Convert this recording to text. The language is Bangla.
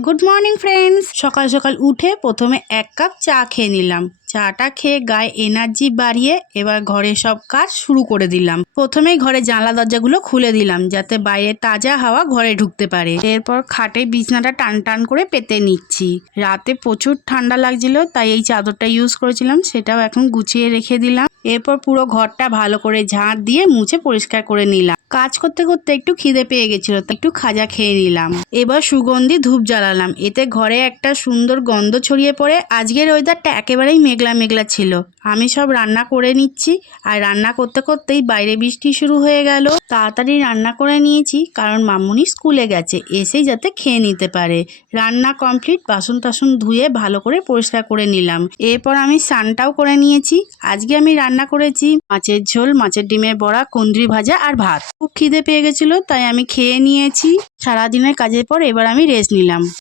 Good morning friends. सकाल सकाल उठे प्रथमे एक कप चा खेये निलाम। चाटा खेये गाये एनार्जी बाड़िये एबार घरे सब काज शुरू करे दिलाम। प्रथमेई घरे जानला दरजागुलो खुले दिलाम जाते बाइरे ताजा हावा घरे ढुकते पारे। एरपर खाटे बिछनाटा टान टान करे पेते निচ্ছি। राते प्रचुर ठांडा लागछिलो ताई एई चादरटा इउज करेছিলাম, सेटाও এখন गुछिয়ে रेखे दिलाम। एरपर पुरो घरटा भालो करे झाड़ दिए मुछे परिष्कार करे निलाम। কাজ করতে করতে একটু খিদে পেয়ে গেছিল, তো একটু খাজা খেয়ে নিলাম। এবার সুগন্ধি ধূপ জ্বালালাম, এতে ঘরে একটা সুন্দর গন্ধ ছড়িয়ে পড়ে। আজকের ওয়েদারটা একেবারেই মেঘলা মেঘলা ছিল। আমি সব রান্না করে নিচ্ছি, আর রান্না করতে করতেই বাইরে বৃষ্টি শুরু হয়ে গেল। তাড়াতাড়ি রান্না করে নিয়েছি, কারণ মামুনি স্কুলে গেছে, এসেই যাতে খেয়ে নিতে পারে। রান্না কমপ্লিট, বাসন টাসন ধুয়ে ভালো করে পরিষ্কার করে নিলাম। এরপর আমি স্নানটাও করে নিয়েছি। আজকে আমি রান্না করেছি মাছের ঝোল, মাছের ডিমের বড়া, কুঁদরি ভাজা আর ভাত। খুব খিদে পেয়ে গেছিল, তাই আমি খেয়ে নিয়েছি। সারাদিনের কাজের পর এবার আমি রেস্ট নিলাম।